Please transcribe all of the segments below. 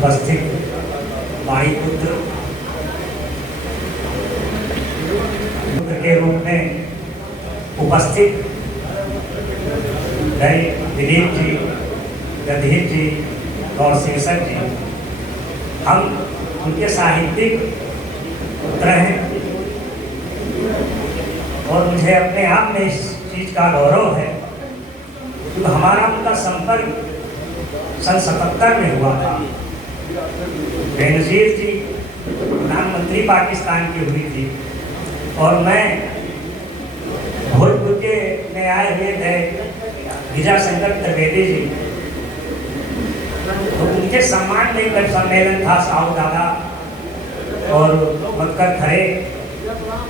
उपस्थित माई पुत्र के रूप में उपस्थित दिलीप जी, गधीर जी और शीर्षक जी, हम उनके साहित्यिक पुत्र हैं और मुझे अपने आप में इस चीज का गौरव है कि हमारा उनका संपर्क सन 77 में हुआ था। बेनज़ीर जी प्रधानमंत्री पाकिस्तान की हुई थी और मैं भोजपुर के में आए हुए थे विजय शंकर त्रिवेदी जी, तो उनके सम्मान में जब सम्मेलन था साहू दादा और मक्कर खरे,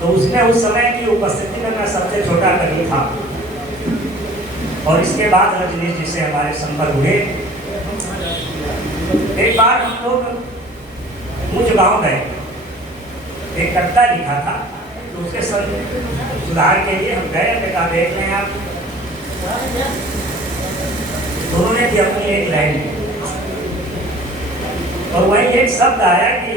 तो उसमें उस समय की उपस्थिति में मैं सबसे छोटा कवि था और इसके बाद रजनीश जी से हमारे संपर्क हुए। एक बार हम लोग मुझ गाँव गए, एक कविता लिखा था, तो उसके सुधार के लिए हम गए, हमने कहा देख लें आप, उन्होंने भी अपनी एक लाइन और वही एक शब्द आया कि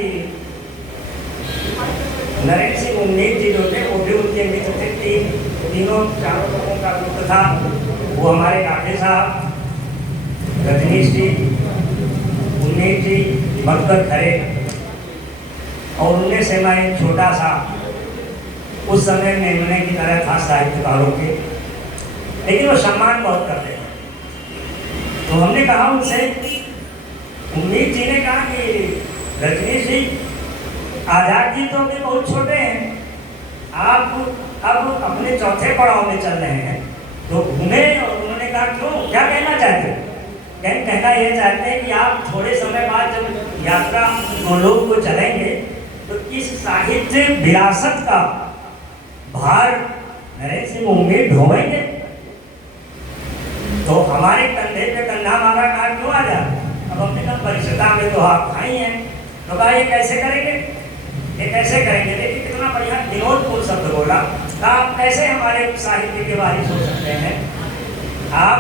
नरेंद्र सिंह उम्मीद जी जो थे वो भी उनके मित्र थे, तीनों चारों लोगों का ग्रुप था, वो हमारे काफी साहब, रजनीश जी, उम्मीद जी, मक्कर खरे और उनमें से मैं एक छोटा सा उस समय में उन्हें की तरह था साहित्यकारों के, लेकिन वो सम्मान बहुत करते थे। तो हमने कहा उनसे, उम्मीद जी ने कहा कि रजनीश जी, आजाद जी तो अभी बहुत छोटे हैं, आप अब अपने चौथे पड़ाव में चल रहे हैं, तो घूमे। और उन्होंने कहा क्यों, क्या कहना चाहते हैं? कहना ये चाहते हैं कि आप थोड़े समय बाद जब यात्रा गोलोक को चलेंगे तो इस साहित्य विरासत का भार नरेंद्र सिंह उम्मीद ढोएंगे। तो हमारे कंधे पे कंधा मांगा, कहा क्यों आ जा, अब अपने कम परिषदा में तो आप भाई हैं। तो कहा ये कैसे करेंगे, ये कैसे करेंगे? देखिए कितना बढ़िया विनोदपूर्ण शब्द बोला। आप कैसे हमारे साहित्य के बारे में सोच सकते हैं? आप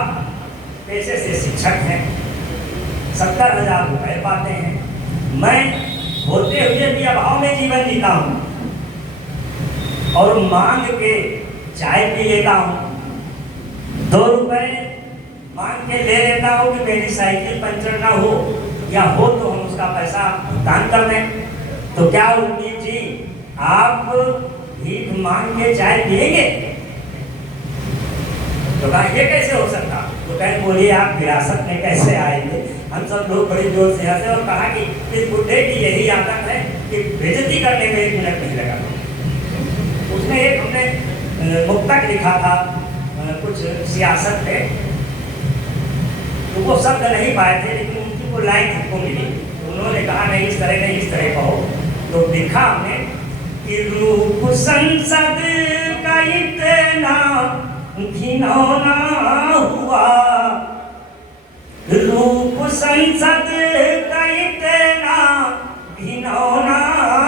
पेशे से शिक्षक हैं, 70,000 रुपए पाते हैं, मैं होते हुए भी अभाव में जीवन जीता हूँ और मांग के चाय पी लेता हूँ, 2 रुपए मांग के ले लेता हूँ कि मेरी साइकिल पंचर ना हो, या हो तो हम उसका पैसा भुगतान कर दें। तो क्या उम्मीद जी आप भीख मांग के चाय पिएंगे? तो कहा ये कैसे हो सकता? तो कहीं बोलिए आप विरासत में कैसे आएंगे? हम सब लोग बड़ी जोर से हंसे और कहा कि इस बुढ़े की यही आदत है कि बेइज्जती करने में 1 मिनट नहीं लगा। उसने एक हमने मुक्तक लिखा था कुछ सियासत पे, तो वो शब्द नहीं पाए थे, लेकिन उनकी वो लाइन हमको मिली। उन्होंने कहा नहीं इस तरह नहीं, इस तरह कहो। तो लिखा हमने कि रूप संसद का इतना घिनौना हुआ, रूप संसद का इतना घिनौना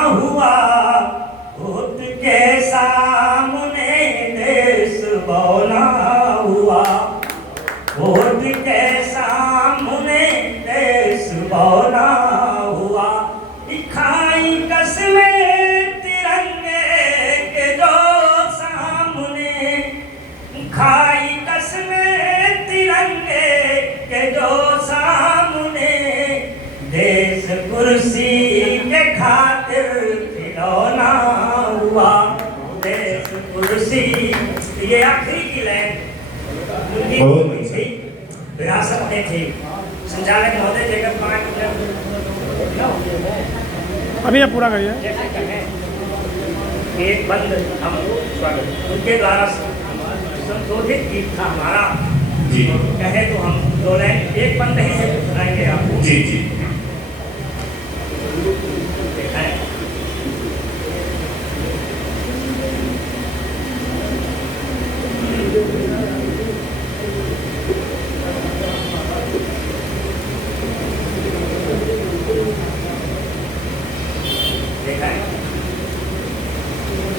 हुआ, होत के सामने देश बौना हुआ, होत के सामने देश बौना हुआ। खाई कसमें तिरंगे के जो सामने, खाई कसमें तिरंगे के जो सामने, देश कुर्सी के खातिर खिलौना हुआ, देश कुर्सी। ये आखिरी की लाइन उनकी थी, विरासत में थी। संचालक महोदय जगत 5 मिनट अभी ये पूरा करिए। एक बंद हम स्वागत उनके द्वारा संशोधित गीत था हमारा जी, कहे तो हम 2 लाइन एक बंद ही से सुनाएंगे आपको। जी जी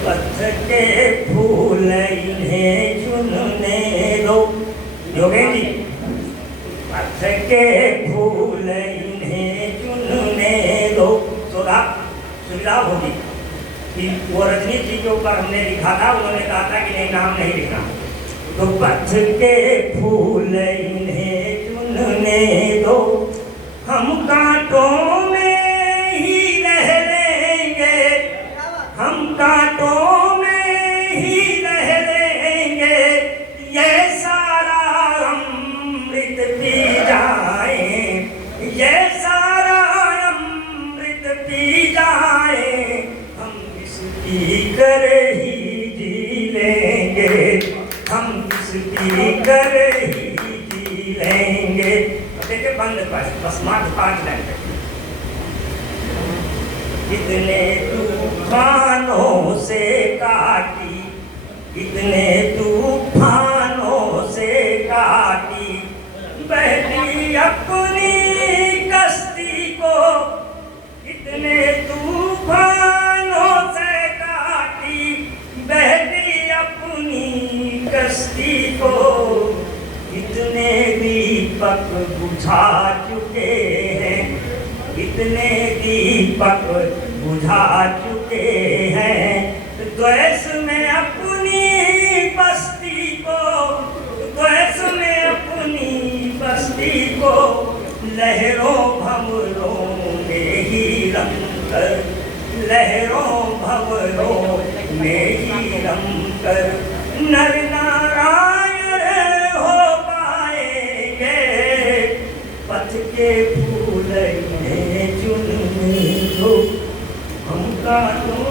पत्थर के फूल इन्हें चुनने दो, योगेश जी, पत्थर के फूल इन्हें चुन तो सुविधा होगी कि वो रजनी जी के ऊपर हमने लिखा था, उन्होंने कहा था कि नहीं नाम नहीं लिखना। तो पथ के फूल इन्हें चुनने दो, हम कांटों में ही रह लेंगे, हम कांटों में ही रह लेंगे, ये सारा अमृत पी जाए, ये सारा अमृत पी जाए, हम इस पी कर ही जी लेंगे, हम इस पी कर ही जी लेंगे। देखिए बंद बस मात्र 5 लाइन तक। कितने तूफानों से काटी, कितने तूफानों से काटी, बहती अपनी कश्ती को, कितने तूफानों से काटी, बहती अपनी कश्ती को, कितने दीपक बुझा चुके हैं, कितने दीपक बुझा चुके हैं, द्वेष में अपनी बस्ती को, द्वेष में अपनी बस्ती को, लहरों भंवरों में ही रंग कर, लहरों भंवरों में ही रंग कर, नर नारायण हो पाएंगे, पथ के फूल इन्हें चुनने दो, हम कांटों